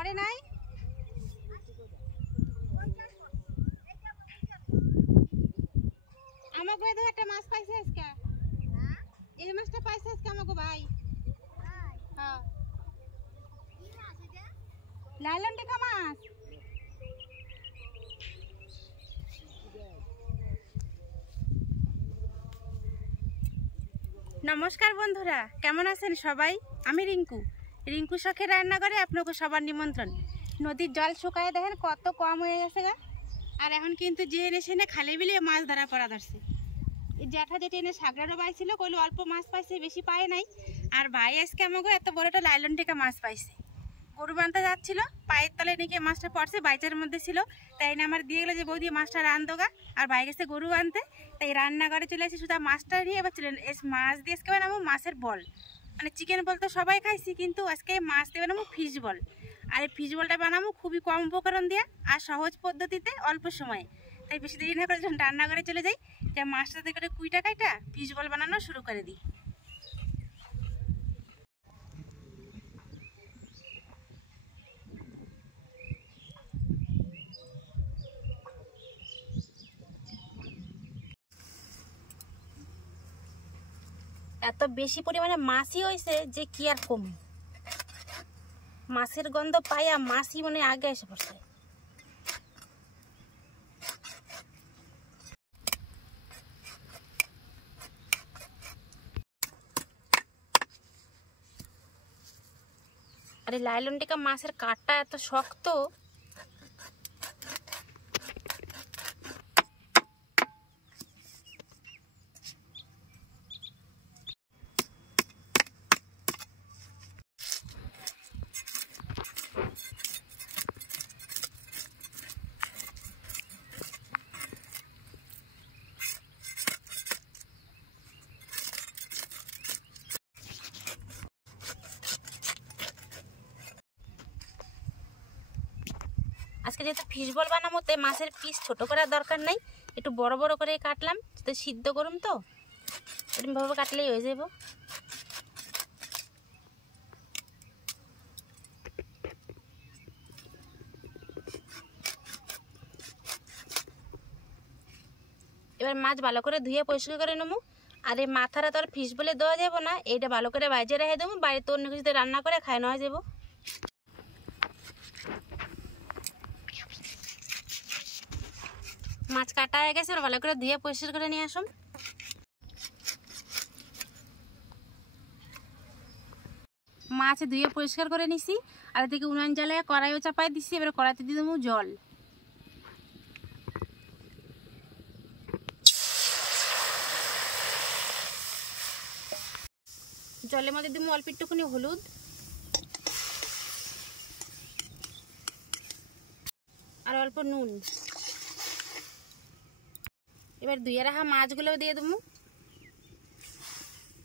পরে নাই আমাকে এই একটা মাছ পাইছে আজকে এই মাছটা পাইছে আজকে আমাকে ভাই হ্যাঁ কি মাছ এটা লালন টিকা মাছ নমস্কার বন্ধুরা কেমন আছেন সবাই আমি রিঙ্কু শখের রান্নাঘরে আপনাকে সবার নিমন্ত্রণ নদীর জল শুকায় দেখেন কত কম হয়ে গেছে গা আর এখন কিন্তু যে এনে সেনে খালে বিলিয়ে মাছ ধরা পড়া ধরছে জ্যাঠা যেটা এনে সাগরেরও পাইছিল কইলে অল্প মাছ পাইছে বেশি পায় নাই আর ভাই আজকে আমাকে এত বড় একটা লাইলন টেকা মাছ পাইছে গরু বানতে যাচ্ছিল পায়ের তলে নাকি মাছটা পড়ছে বাইচার মধ্যে ছিল তাই না আমার দিয়ে গেলো যে বৌদি মাছটা রান্ধোগা আর ভাই গেছে গরু বানতে তাই রান্নাঘরে চলে এসে শুধু মাছটা নিয়ে এবার চলেন মাছ দিয়ে আজকে বানাবো মাছের বল মানে চিকেন বল তো সবাই খাইছি কিন্তু আজকে মাছ দিয়ে বানাবো ফিশ বল আর এই ফিশ বলটা বানাবো খুবই কম উপকরণ দিয়ে আর সহজ পদ্ধতিতে অল্প সময়ে তাই বেশি দেরি না করে যখন রান্নাঘরে চলে যাই যে মাছটা থেকে কুইটা কাইটা ফিশ বল বানানো শুরু করে দিই এত বেশি পরিমাণে মাছই হয়েছে যে কি আর কম মাছের গন্ধ পাইয়া মাছই মনে আগে এসে পড়ছে আরে লাইলন টিকা মাছের কাঁটা এত শক্ত আজকে যেহেতু ফিশ বল বানাবোতে মাছের পিস ছোট করার দরকার নাই একটু বড় বড় করে কাটলাম যাতে সিদ্ধ করুম তো এরকমভাবে কাটলেই হয়ে যাব এবার মাছ ভালো করে ধুয়ে পরিষ্কার করে নেবো আর এই মাথাটা তো আর ফিশ বলে দেওয়া যাবো না এইটা ভালো করে বাইরে রেখে দেবো বাড়িতে অন্য কিছুতে রান্না করে খায় নেওয়া যাবো মাছ কাটা হয়ে গেছে ভালো করে ধুয়ে পরিষ্কার করে নিয়ে আসুন মাছ ধুয়ে পরিষ্কার করে নিছি আর এদিকে উনান জ্বালায় কড়াইও চাপাই দিছি এবার কড়াইতে দিয়ে দেবো জল জলের মধ্যে দেবো অল্প একটুখানি হলুদ আর অল্প নুন এবার ধুয়ে রাখা মাছগুলো দিয়ে দেবো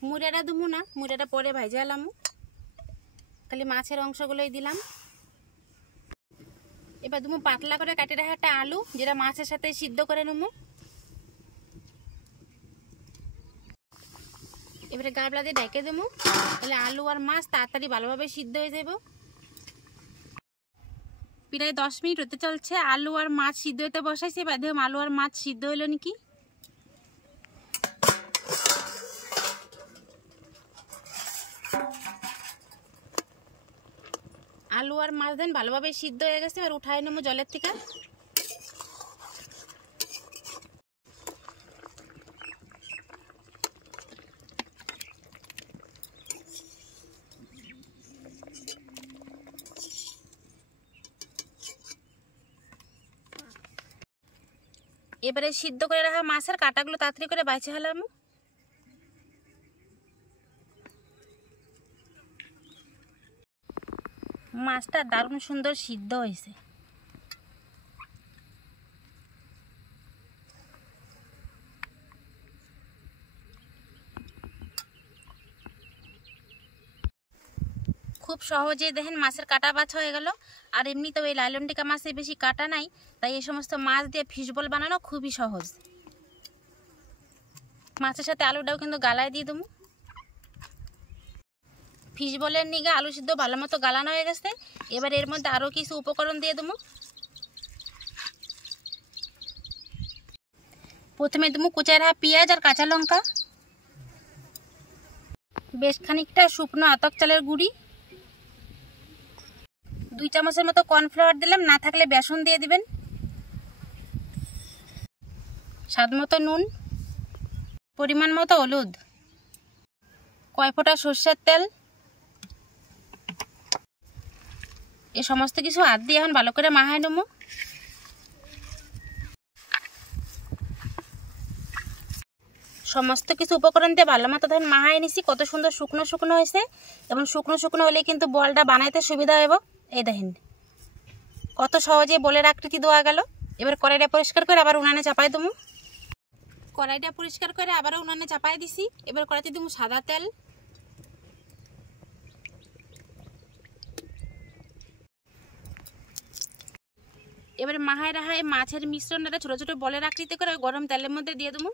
মুড়াটা দেবো না মুড়াটা পরে ভাজে আলাম খালি মাছের অংশগুলোই দিলাম এবার দেবো পাতলা করে কাটে রাখা একটা আলু যেটা মাছের সাথে সিদ্ধ করে নেবো এবারে গাবলা দিয়ে ঢেকে দেবো তাহলে আলু আর মাছ তাড়াতাড়ি ভালোভাবে সিদ্ধ হয়ে যাব প্রায় 10 মিনিট হতে চলছে আলু আর মাছ সিদ্ধ হতে বসাইছি এবার দেখুন আলু আর মাছ সিদ্ধ হলো নাকি আলু আর মাছ দেন ভালোভাবে সিদ্ধ হয়ে গেছে এবার উঠাই নেবো জলের থেকে এবারে সিদ্ধ করে রাখা মাছের কাঁটাগুলো তাড়াতাড়ি করে বাইছে হলাম মাছটা দারুণ সুন্দর সিদ্ধ হয়েছে খুব সহজে দেখেন মাছের কাটা বাছা হয়ে গেল আর এমনিতেও এই লাইলন টিকা মাছে বেশি কাটা নাই তাই এই সমস্ত মাছ দিয়ে ফিশ বল বানানো খুবই সহজ মাছের সাথে আলুটাও কিন্তু গালায় দিয়ে দেবো ফিশ বলের নিগে আলু সিদ্ধ ভালো মতো গালানো হয়ে গেছে। এবার এর মধ্যে আরও কিছু উপকরণ দিয়ে দেবো। প্রথমে দেবো কুচায় রাখা পেঁয়াজ আর কাঁচা লঙ্কা, বেশ খানিকটা শুকনো আতপ চালের গুঁড়ি, 2 চামচের মতো কর্নফ্লাওয়ার দিলাম, না থাকলে বেসন দিয়ে দিবেন, স্বাদ মতো নুন, পরিমাণ মতো হলুদ, কয় ফোঁটা সরষের তেল। এই সমস্ত কিছু হাত দিয়ে এখন ভালো করে মাখায় নেবো। সমস্ত কিছু উপকরণ দিয়ে ভালো মতো ধরেন মাখায় নিছি। কত সুন্দর শুকনো শুকনো হয়েছে, এবং শুকনো শুকনো হলে কিন্তু বলটা বানাইতে সুবিধা হইব। এই দেখেন কত সহজে বলের আকৃতি দেওয়া গেল। এবার কড়াইটা পরিষ্কার করে আবার উনানে চাপাই দেবো। কড়াইটা পরিষ্কার করে আবারও উনানে চাপাই দিছি। এবার কড়াইতে দেবো সাদা তেল, এবার মাহায় রাহায় মাছের মিশ্রণটা ছোট ছোট বলের আকৃতি করে গরম তেলের মধ্যে দিয়ে দেবো।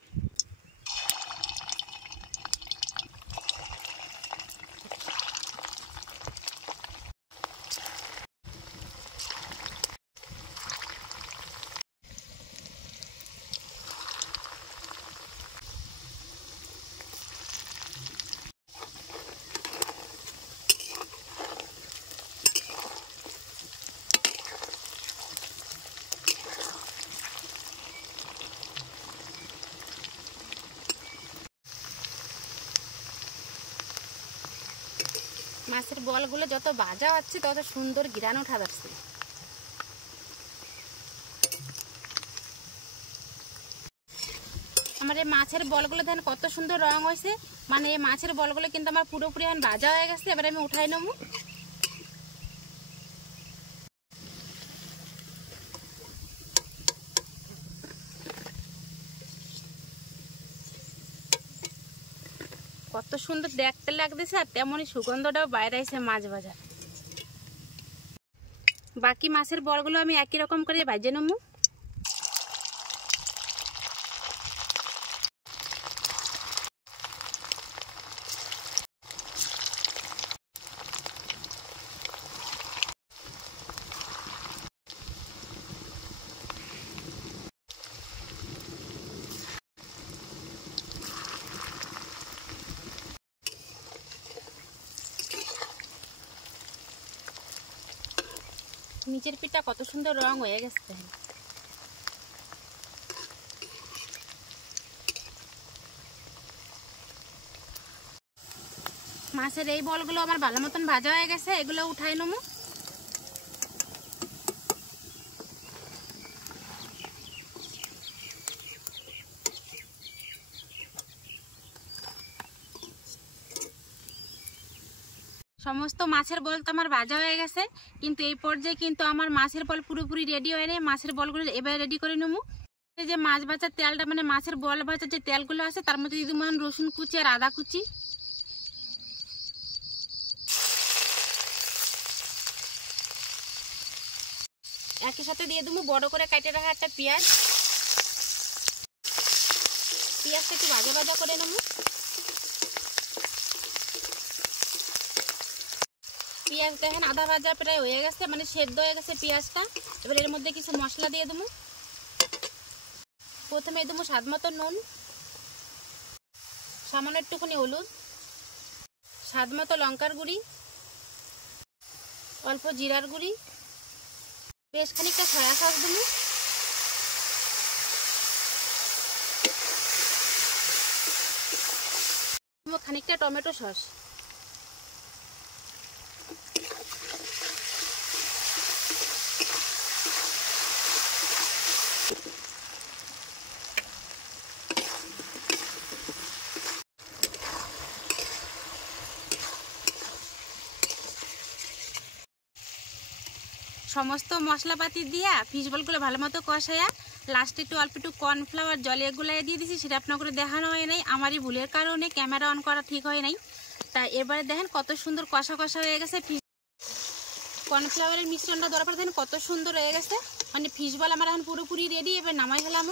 মাছের বলগুলো যত ভাজা হচ্ছে তত সুন্দর ঘ্রাণ ওঠা যাচ্ছে। আমার এই মাছের বলগুলো দেখেন কত সুন্দর রং হয়েছে, মানে এই মাছের বলগুলো কিন্তু আমার পুরোপুরি এখন ভাজা হয়ে গেছে। এবার আমি উঠাই নেব। কত সুন্দর দেখতে লাগতেছে, আর তেমনই সুগন্ধটাও বাইরে আসছে মাছ ভাজা। বাকি মাছের বলগুলো আমি একই রকম করে ভাজে নেব। নিচের পিঠটা কত সুন্দর রং হয়ে গেছে। মাছের এই বলগুলো আমার ভালো মতন ভাজা হয়ে গেছে, এগুলো উঠাই নেবো। সমস্ত মাছের বল তো আমার ভাজা হয়ে গেছে, কিন্তু এই পর্যায়ে কিন্তু আমার মাছের বল পুরোপুরি রেডি হয় নাই। মাছের বলগুলো এবার রেডি করে নেবো। এই যে মাছ ভাজার তেলটা, মানে মাছের বল ভাজার যে তেলগুলো আছে তার মধ্যে যদি মনে রসুন কুচি আর আদা কুচি, একই সাথে দিয়ে দেবো বড় করে কাটে রাখা একটা পেঁয়াজ। পেঁয়াজটা একটু ভাজা ভাজা করে নেবো। পেঁয়াজ দেখেন আধা ভাজা প্রায় হয়ে গেছে, মানে সেদ্ধ হয়ে গেছে পেঁয়াজটা। এবার এর মধ্যে কিছু মশলা দিয়ে দেবো। প্রথমে দেবো স্বাদ মতো নুন, সামান্য একটুখানি হলুদ, স্বাদ মতো লঙ্কার গুঁড়ি, অল্প জিরার গুঁড়ি, বেশ খানিকটা সয়া সস দেবো, খানিকটা টমেটো সস। সমস্ত মশলাপাতি দিয়া ফিশ বলগুলো ভালো মতো কষায়া লাস্টে একটু অল্প একটু কর্নফ্লাওয়ার জলে গুলাইয়ে দিয়ে দিয়েছি। সেটা আপনার করে দেখানো হয় নাই, আমারই ভুলের কারণে ক্যামেরা অন করা ঠিক হয় নাই। তা এবারে দেখেন কত সুন্দর কষা কষা হয়ে গেছে। কর্নফ্লাওয়ারের মিশ্রণটা দেওয়ার পর দেখেন কত সুন্দর হয়ে গেছে, মানে ফিশ বল আমার এখন পুরোপুরি রেডি। এবার নামাই ফেলাম।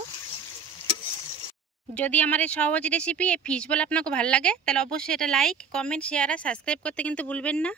যদি আমার এই সহজ রেসিপি এই ফিশ বল আপনাকে ভালো লাগে তাহলে অবশ্যই এটা লাইক কমেন্ট শেয়ার আর সাবস্ক্রাইব করতে কিন্তু ভুলবেন না।